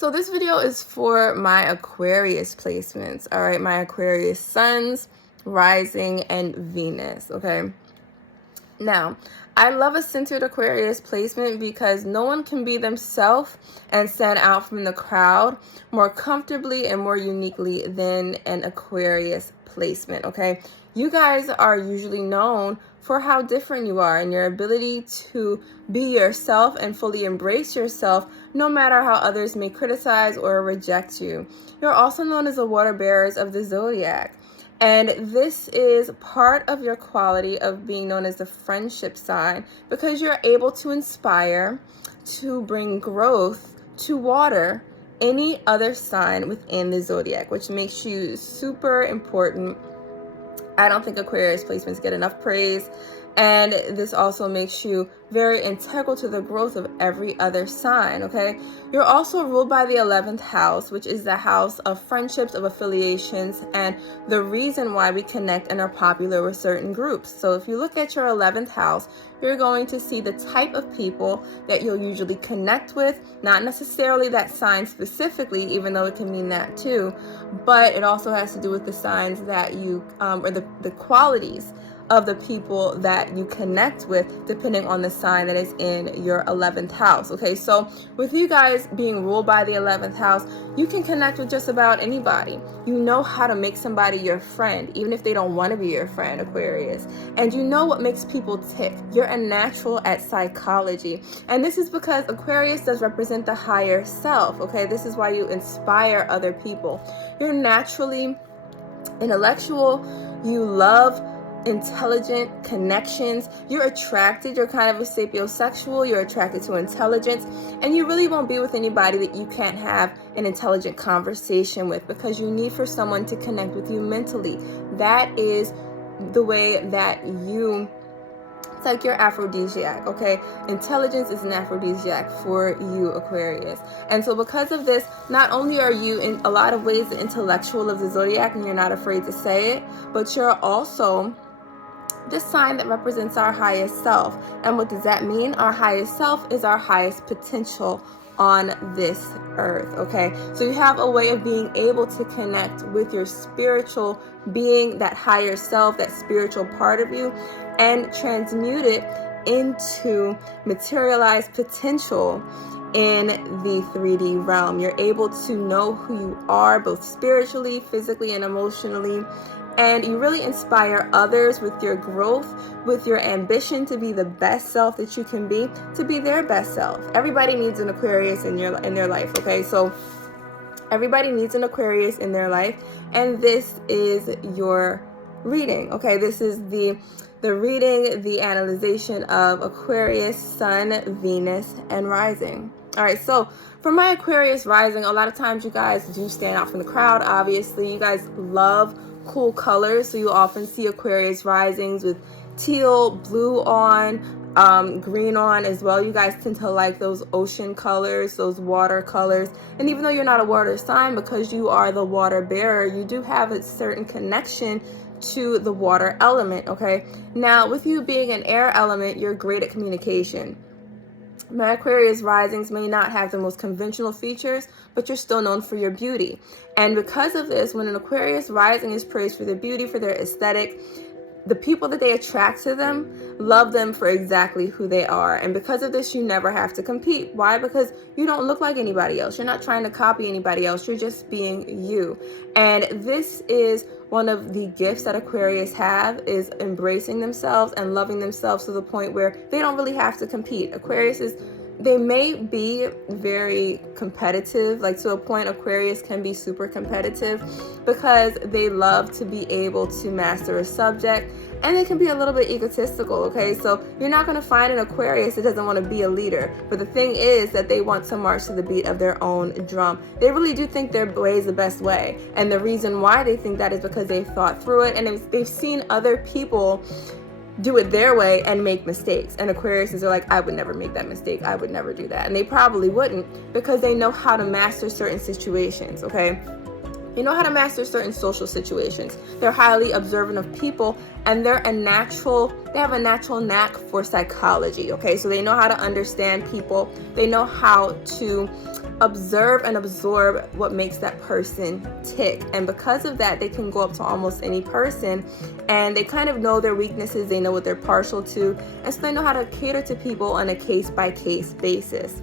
So this video is for my Aquarius placements, all right? My Aquarius suns, rising, and Venus, okay? Now, I love a centered Aquarius placement because no one can be themselves and stand out from the crowd more comfortably and more uniquely than an Aquarius placement, okay? You guys are usually known for how different you are and your ability to be yourself and fully embrace yourself no matter how others may criticize or reject you. You're also known as the water bearers of the zodiac. And this is part of your quality of being known as the friendship sign because you're able to inspire, to bring growth, to water any other sign within the zodiac, which makes you super important. I don't think Aquarius placements get enough praise. And this also makes you very integral to the growth of every other sign, okay? You're also ruled by the 11th house, which is the house of friendships, of affiliations, and the reason why we connect and are popular with certain groups. So if you look at your 11th house, you're going to see the type of people that you'll usually connect with, not necessarily that sign specifically, even though it can mean that too, but it also has to do with the signs that you, or the qualities of the people that you connect with depending on the sign that is in your 11th house. Okay, so with you guys being ruled by the 11th house, you can connect with just about anybody. You know how to make somebody your friend, even if they don't want to be your friend, Aquarius. And you know what makes people tick. You're a natural at psychology. And this is because Aquarius does represent the higher self. Okay, this is why you inspire other people. You're naturally intellectual. You love intelligent connections. You're attracted. You're kind of a sapiosexual. You're attracted to intelligence, and you really won't be with anybody that you can't have an intelligent conversation with because you need for someone to connect with you mentally. That is the way that it's like your aphrodisiac, okay? Intelligence is an aphrodisiac for you, Aquarius. And so because of this, not only are you in a lot of ways the intellectual of the zodiac, and you're not afraid to say it, but you're also this sign that represents our highest self. And what does that mean? Our highest self is our highest potential on this earth, okay? So you have a way of being able to connect with your spiritual being, that higher self, that spiritual part of you, and transmute it into materialized potential in the 3D realm. You're able to know who you are, both spiritually, physically, and emotionally. And you really inspire others with your growth, with your ambition to be the best self that you can be, to be their best self. Everybody needs an Aquarius in their life, okay? So everybody needs an Aquarius in their life, and this is your reading, okay? This is the reading, the analyzation of Aquarius, Sun, Venus, and Rising. All right, so for my Aquarius rising, a lot of times you guys do stand out from the crowd, obviously. You guys love cool colors, so you often see Aquarius risings with teal, blue on, green on as well. You guys tend to like those ocean colors, those water colors. And even though you're not a water sign, because you are the water bearer, you do have a certain connection to the water element, okay? Now, with you being an air element, you're great at communication. My Aquarius risings may not have the most conventional features, but you're still known for your beauty. And because of this, when an Aquarius rising is praised for their beauty, for their aesthetic, the people that they attract to them love them for exactly who they are. And because of this, you never have to compete. Why? Because you don't look like anybody else. You're not trying to copy anybody else. You're just being you. And this is one of the gifts that Aquarius have, is embracing themselves and loving themselves to the point where they don't really have to compete. They may be very competitive, like to a point Aquarius can be super competitive because they love to be able to master a subject, and they can be a little bit egotistical, okay? So you're not going to find an Aquarius that doesn't want to be a leader, but the thing is that they want to march to the beat of their own drum. They really do think their way is the best way, and the reason why they think that is because they've thought through it, and they've seen other people do it their way and make mistakes. And Aquariuses are like, I would never make that mistake. I would never do that. And they probably wouldn't because they know how to master certain situations, okay? They know how to master certain social situations. They're highly observant of people, and they have a natural knack for psychology, okay? So they know how to understand people. They know how to observe and absorb what makes that person tick. And because of that, they can go up to almost any person, and they kind of know their weaknesses. They know what they're partial to, and so they know how to cater to people on a case-by-case basis.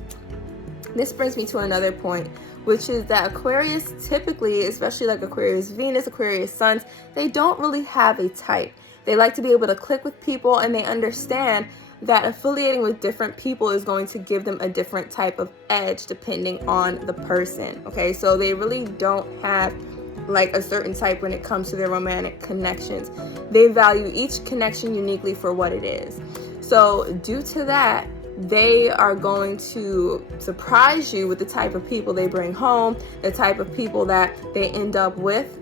This brings me to another point, which is that Aquarius typically, especially like Aquarius Venus, Aquarius Suns, they don't really have a type. They like to be able to click with people, and they understand that affiliating with different people is going to give them a different type of edge depending on the person, okay? So they really don't have like a certain type when it comes to their romantic connections. They value each connection uniquely for what it is. So due to that, they are going to surprise you with the type of people they bring home, the type of people that they end up with.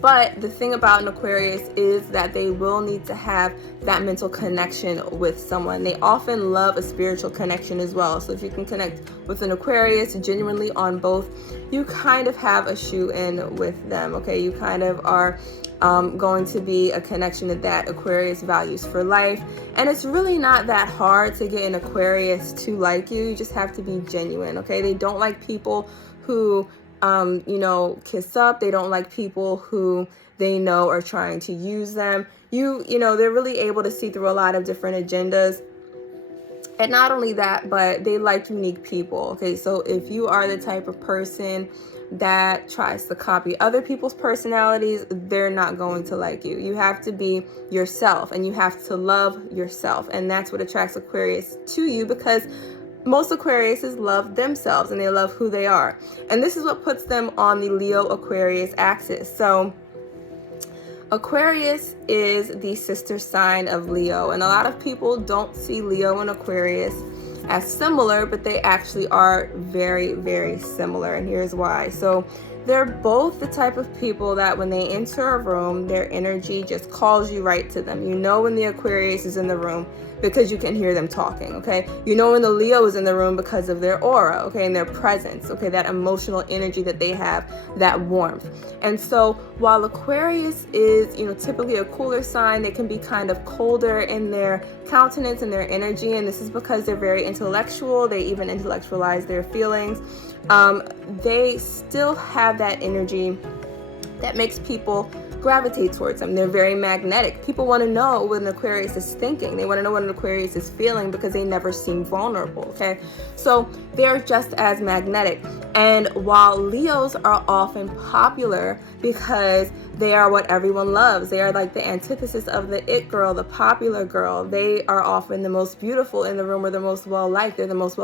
But the thing about an Aquarius is that they will need to have that mental connection with someone. They often love a spiritual connection as well. So if you can connect with an Aquarius genuinely on both, you kind of have a shoe-in with them, okay? You kind of are going to be a connection that Aquarius values for life. And it's really not that hard to get an Aquarius to like you. You just have to be genuine, okay? They don't like people who kiss up. They don't like people who they know are trying to use them. They're really able to see through a lot of different agendas. And not only that, but they like unique people. Okay, so if you are the type of person that tries to copy other people's personalities, they're not going to like you. You have to be yourself, and you have to love yourself. And that's what attracts Aquarius to you, because most Aquariuses love themselves and they love who they are. And this is what puts them on the Leo-Aquarius axis. So Aquarius is the sister sign of Leo, and a lot of people don't see Leo and Aquarius as similar, but they actually are very, very similar, and here's why. So they're both the type of people that when they enter a room, their energy just calls you right to them. You know when the Aquarius is in the room because you can hear them talking, okay? You know when the Leo is in the room because of their aura, okay, and their presence, okay, that emotional energy that they have, that warmth. And so while Aquarius is, typically a cooler sign, they can be kind of colder in their countenance and their energy, and this is because they're very intellectual. They even intellectualize their feelings. They still have that energy that makes people gravitate towards them. They're very magnetic. People want to know what an Aquarius is thinking. They want to know what an Aquarius is feeling because they never seem vulnerable, okay? So they're just as magnetic. And while Leos are often popular because they are what everyone loves, they are like the antithesis of the it girl, the popular girl. They are often the most beautiful in the room, or the most well-liked. They're the most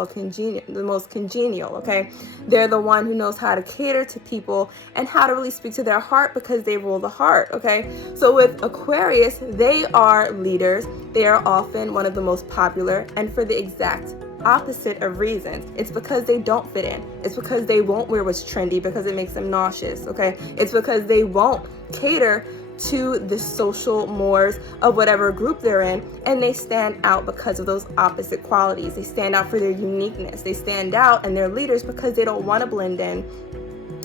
congenial, okay? They're the one who knows how to cater to people and how to really speak to their heart because they rule the heart, okay? So with Aquarius, they are leaders. They are often one of the most popular, and for the exact opposite of reasons. It's because they don't fit in. It's because they won't wear what's trendy because it makes them nauseous, okay? It's because they won't cater to the social mores of whatever group they're in, and they stand out because of those opposite qualities. They stand out for their uniqueness. They stand out, and they're leaders because they don't want to blend in,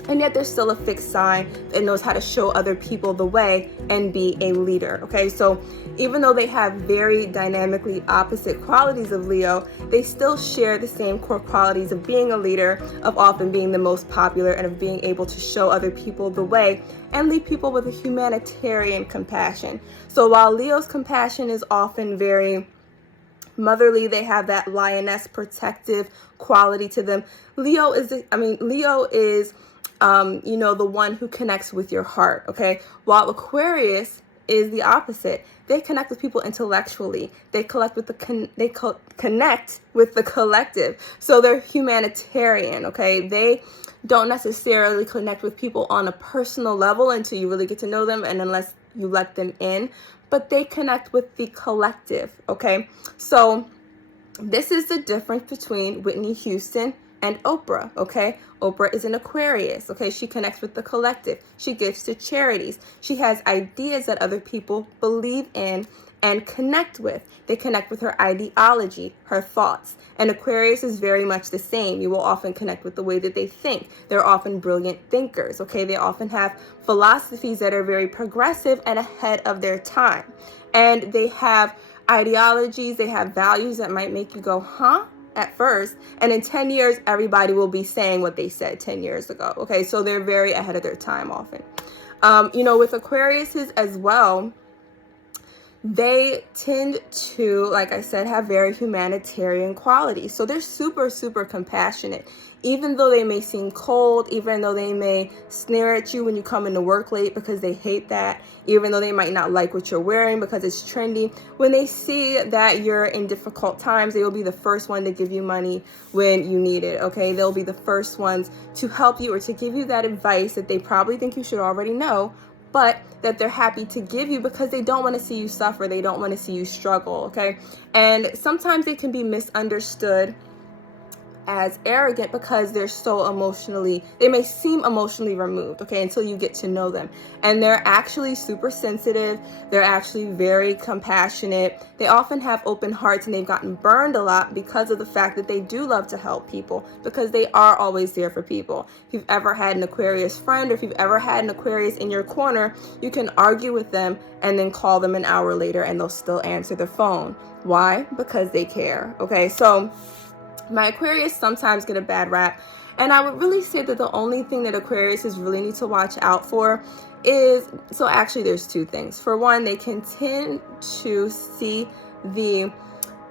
and yet they're still a fixed sign that knows how to show other people the way and be a leader, okay? So even though they have very dynamically opposite qualities of Leo, they still share the same core qualities of being a leader, of often being the most popular, and of being able to show other people the way and lead people with a humanitarian compassion. So while Leo's compassion is often very motherly, they have that lioness protective quality to them. Leo is the one who connects with your heart, okay? While Aquarius is the opposite. They connect with people intellectually. They connect with the collective. So they're humanitarian, okay? They don't necessarily connect with people on a personal level until you really get to know them and unless you let them in, but they connect with the collective, okay? So this is the difference between Whitney Houston and Oprah, okay? Oprah is an Aquarius, okay? She connects with the collective. She gives to charities. She has ideas that other people believe in, and connect with. They connect with her ideology, her thoughts. And Aquarius is very much the same. You will often connect with the way that they think. They're often brilliant thinkers, okay? They often have philosophies that are very progressive and ahead of their time. And they have ideologies, they have values that might make you go, huh? At first, and in 10 years everybody will be saying what they said 10 years ago. Okay, so they're very ahead of their time often. With Aquariuses as well, they tend to, like I said, have very humanitarian qualities. So they're super, super compassionate. Even though they may seem cold, even though they may sneer at you when you come into work late because they hate that, even though they might not like what you're wearing because it's trendy, when they see that you're in difficult times, they will be the first one to give you money when you need it, okay? They'll be the first ones to help you or to give you that advice that they probably think you should already know, but that they're happy to give you because they don't want to see you suffer. They don't want to see you struggle, okay? And sometimes they can be misunderstood as arrogant because they're so they may seem emotionally removed, okay, until you get to know them. And they're actually super sensitive. They're actually very compassionate. They often have open hearts, and they've gotten burned a lot because of the fact that they do love to help people, because they are always there for people. If you've ever had an Aquarius friend, or if you've ever had an Aquarius in your corner, you can argue with them and then call them an hour later and they'll still answer the phone. Why? Because they care, okay? So my Aquarius sometimes get a bad rap, and I would really say that the only thing that Aquariuses really need to watch out for is, so actually there's two things. For one, they can tend to see the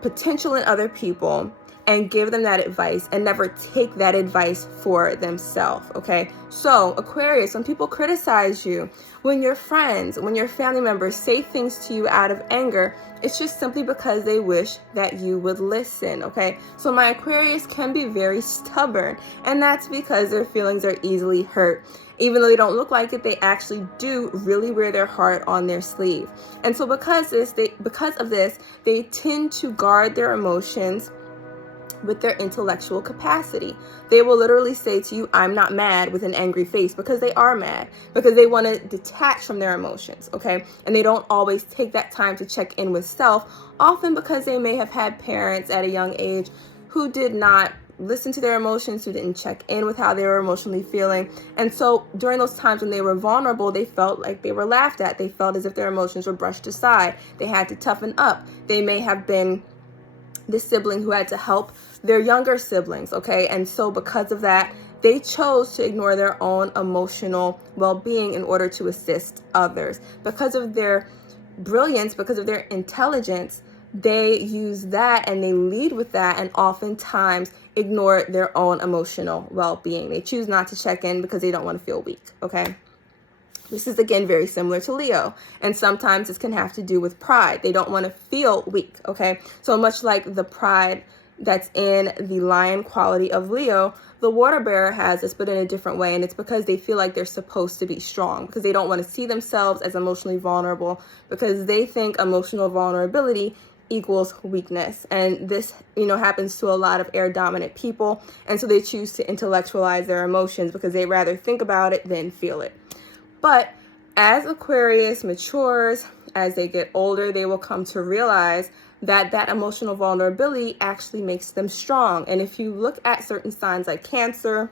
potential in other people and give them that advice and never take that advice for themselves, okay? So Aquarius, when people criticize you, when your friends, when your family members say things to you out of anger, it's just simply because they wish that you would listen, okay? So my Aquarius can be very stubborn, and that's because their feelings are easily hurt. Even though they don't look like it, they actually do really wear their heart on their sleeve. And so because of this, they tend to guard their emotions with their intellectual capacity. They will literally say to you, I'm not mad, with an angry face, because they are mad, because they want to detach from their emotions, okay? And they don't always take that time to check in with self, often because they may have had parents at a young age who did not listen to their emotions, who didn't check in with how they were emotionally feeling. And so during those times when they were vulnerable, they felt like they were laughed at. They felt as if their emotions were brushed aside. They had to toughen up. They may have been the sibling who had to help their younger siblings, okay? And so because of that, they chose to ignore their own emotional well-being in order to assist others. Because of their brilliance, because of their intelligence, they use that and they lead with that, and oftentimes ignore their own emotional well-being. They choose not to check in because they don't want to feel weak, okay? This is, again, very similar to Leo. And sometimes this can have to do with pride. They don't want to feel weak, okay? So much like the pride that's in the lion quality of Leo, the water bearer has this, but in a different way. And it's because they feel like they're supposed to be strong, because they don't want to see themselves as emotionally vulnerable, because they think emotional vulnerability equals weakness. And this, happens to a lot of air dominant people. And so they choose to intellectualize their emotions because they rather think about it than feel it. But as Aquarius matures, as they get older, they will come to realize that emotional vulnerability actually makes them strong. And if you look at certain signs like Cancer,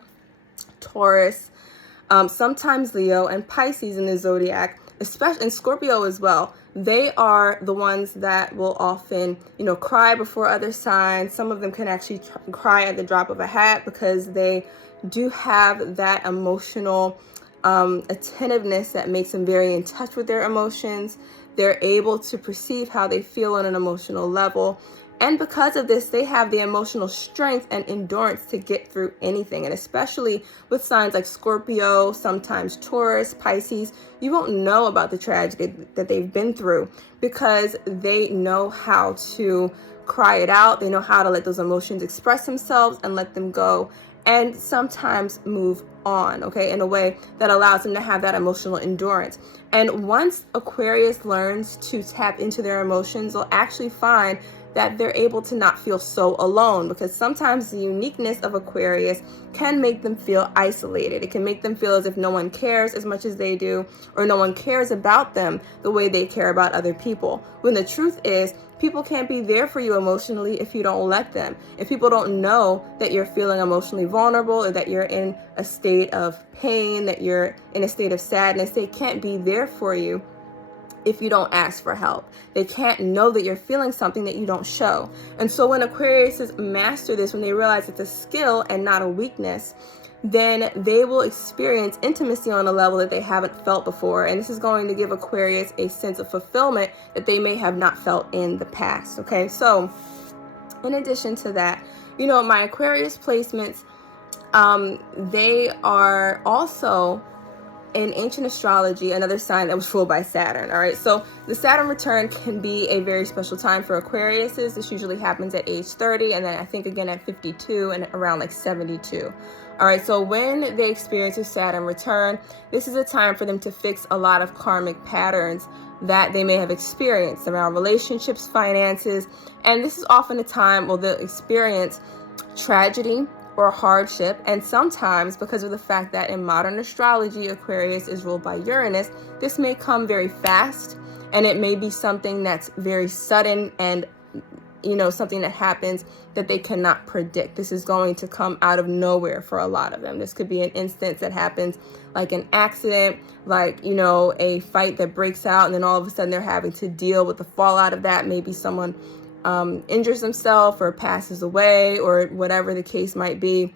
Taurus, sometimes Leo and Pisces in the zodiac, especially in Scorpio as well, they are the ones that will often, cry before other signs. Some of them can actually cry at the drop of a hat because they do have that emotional attentiveness that makes them very in touch with their emotions. They're able to perceive how they feel on an emotional level. And because of this, they have the emotional strength and endurance to get through anything. And especially with signs like Scorpio, sometimes Taurus, Pisces, you won't know about the tragedy that they've been through because they know how to cry it out. They know how to let those emotions express themselves and let them go, and sometimes move on, okay, in a way that allows them to have that emotional endurance. And once Aquarius learns to tap into their emotions, they'll actually find that they're able to not feel so alone, because sometimes the uniqueness of Aquarius can make them feel isolated. It can make them feel as if no one cares as much as they do, or no one cares about them the way they care about other people. When the truth is, people can't be there for you emotionally if you don't let them. If people don't know that you're feeling emotionally vulnerable, or that you're in a state of pain, that you're in a state of sadness, they can't be there for you if you don't ask for help. They can't know that you're feeling something that you don't show. And so when Aquariuses master this, when they realize it's a skill and not a weakness, then they will experience intimacy on a level that they haven't felt before. And this is going to give Aquarius a sense of fulfillment that they may have not felt in the past. Okay, so in addition to that, my Aquarius placements, they are also, in ancient astrology, another sign that was ruled by Saturn. All right, so the Saturn return can be a very special time for Aquariuses. This usually happens at age 30, and then I think again at 52 and around like 72. All right, so when they experience a Saturn return, this is a time for them to fix a lot of karmic patterns that they may have experienced around relationships, finances, and this is often a time where they'll experience tragedy or hardship. And sometimes, because of the fact that in modern astrology Aquarius is ruled by Uranus, this may come very fast, and it may be something that's very sudden, and something that happens that they cannot predict. This is going to come out of nowhere for a lot of them. This could be an instance that happens, like an accident, like a fight that breaks out, and then all of a sudden they're having to deal with the fallout of that. Maybe someone injures themselves or passes away, or whatever the case might be.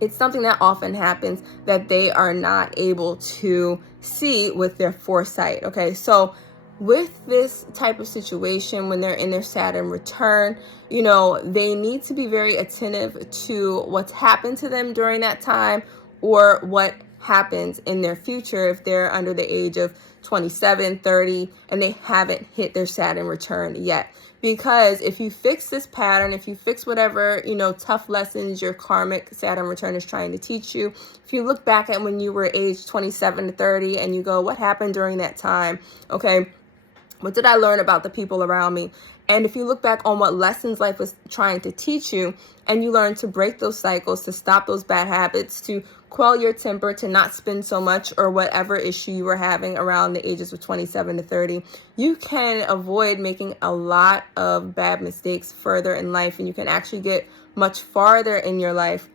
It's something that often happens that they are not able to see with their foresight. Okay, so with this type of situation, when they're in their Saturn return, they need to be very attentive to what's happened to them during that time, or what happens in their future if they're under the age of 27, 30, and they haven't hit their Saturn return yet. Because if you fix this pattern, if you fix whatever, tough lessons your karmic Saturn return is trying to teach you, if you look back at when you were aged 27 to 30 and you go, what happened during that time? Okay, what did I learn about the people around me? And if you look back on what lessons life was trying to teach you, and you learn to break those cycles, to stop those bad habits, to quell your temper, to not spend so much, or whatever issue you were having around the ages of 27 to 30, you can avoid making a lot of bad mistakes further in life. And you can actually get much farther in your life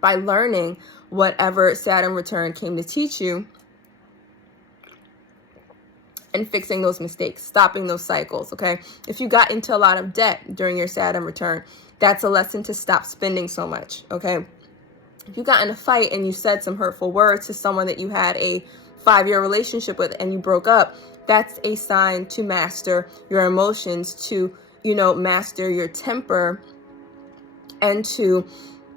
by learning whatever Saturn return came to teach you, and fixing those mistakes, stopping those cycles. Okay, if you got into a lot of debt during your Saturn return, that's a lesson to stop spending so much. Okay, if you got in a fight and you said some hurtful words to someone that you had a 5-year relationship with and you broke up, that's a sign to master your emotions, to master your temper, and to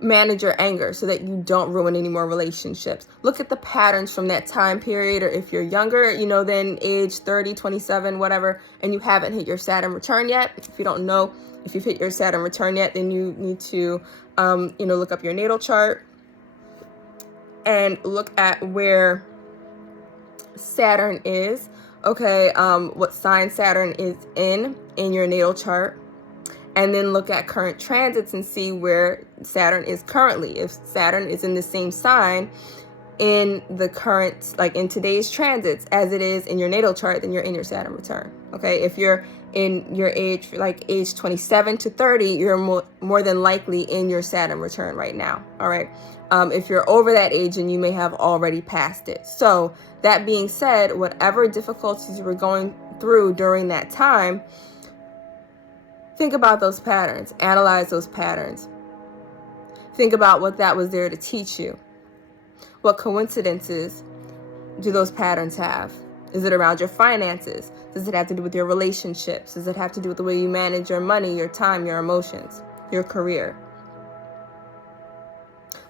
manage your anger so that you don't ruin any more relationships. Look at the patterns from that time period, or if you're younger, than age 30, 27, whatever, and you haven't hit your Saturn return yet. If you don't know if you've hit your Saturn return yet, then you need to, look up your natal chart and look at where Saturn is. Okay, what sign Saturn is in your natal chart. And then look at current transits and see where Saturn is currently. If Saturn is in the same sign in the current, like in today's transits, as it is in your natal chart, then you're in your Saturn return. Okay, if you're in your age, like age 27 to 30, you're more than likely in your Saturn return right now. All right. If you're over that age, and you may have already passed it. So that being said, whatever difficulties you were going through during that time, think about those patterns, analyze those patterns. Think about what that was there to teach you. What coincidences do those patterns have? Is it around your finances? Does it have to do with your relationships? Does it have to do with the way you manage your money, your time, your emotions, your career?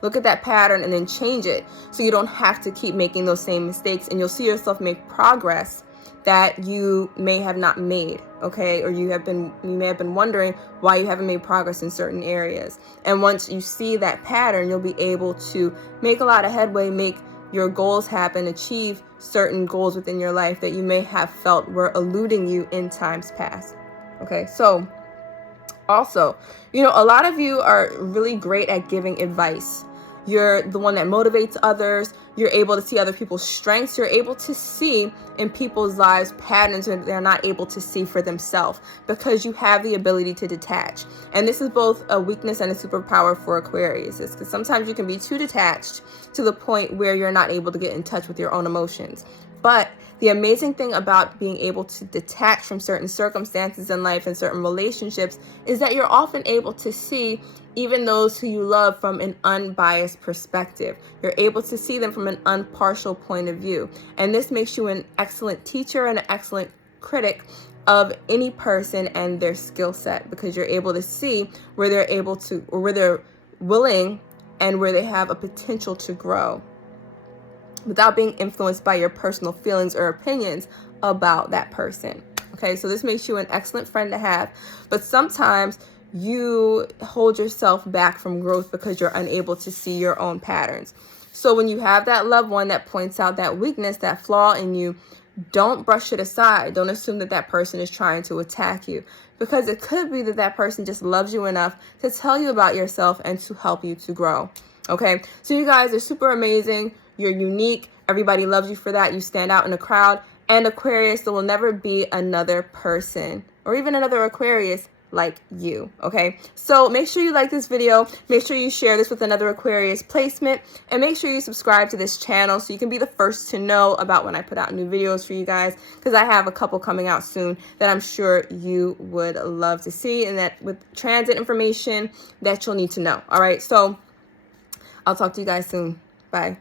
Look at that pattern and then change it so you don't have to keep making those same mistakes, and you'll see yourself make progress that you may have not made, okay? Or you may have been wondering why you haven't made progress in certain areas. And once you see that pattern, you'll be able to make a lot of headway, make your goals happen, achieve certain goals within your life that you may have felt were eluding you in times past. Okay, so Also, a lot of you are really great at giving advice. You're the one that motivates others. You're able to see other people's strengths. You're able to see in people's lives patterns that they're not able to see for themselves because you have the ability to detach. And this is both a weakness and a superpower for Aquarius, because sometimes you can be too detached to the point where you're not able to get in touch with your own emotions. But the amazing thing about being able to detach from certain circumstances in life and certain relationships is that you're often able to see even those who you love from an unbiased perspective. You're able to see them from an impartial point of view. And this makes you an excellent teacher and an excellent critic of any person and their skill set, because you're able to see where they're able to, or where they're willing and where they have a potential to grow, without being influenced by your personal feelings or opinions about that person. Okay, so this makes you an excellent friend to have. But sometimes you hold yourself back from growth because you're unable to see your own patterns. So when you have that loved one that points out that weakness, that flaw in you, don't brush it aside. Don't assume that that person is trying to attack you, because it could be that that person just loves you enough to tell you about yourself and to help you to grow. Okay, so you guys are super amazing. You're unique. Everybody loves you for that. You stand out in a crowd. And Aquarius, there will never be another person or even another Aquarius like you. Okay, so make sure you like this video. Make sure you share this with another Aquarius placement, and make sure you subscribe to this channel so you can be the first to know about when I put out new videos for you guys, because I have a couple coming out soon that I'm sure you would love to see, and that with transit information that you'll need to know. All right, so I'll talk to you guys soon. Bye.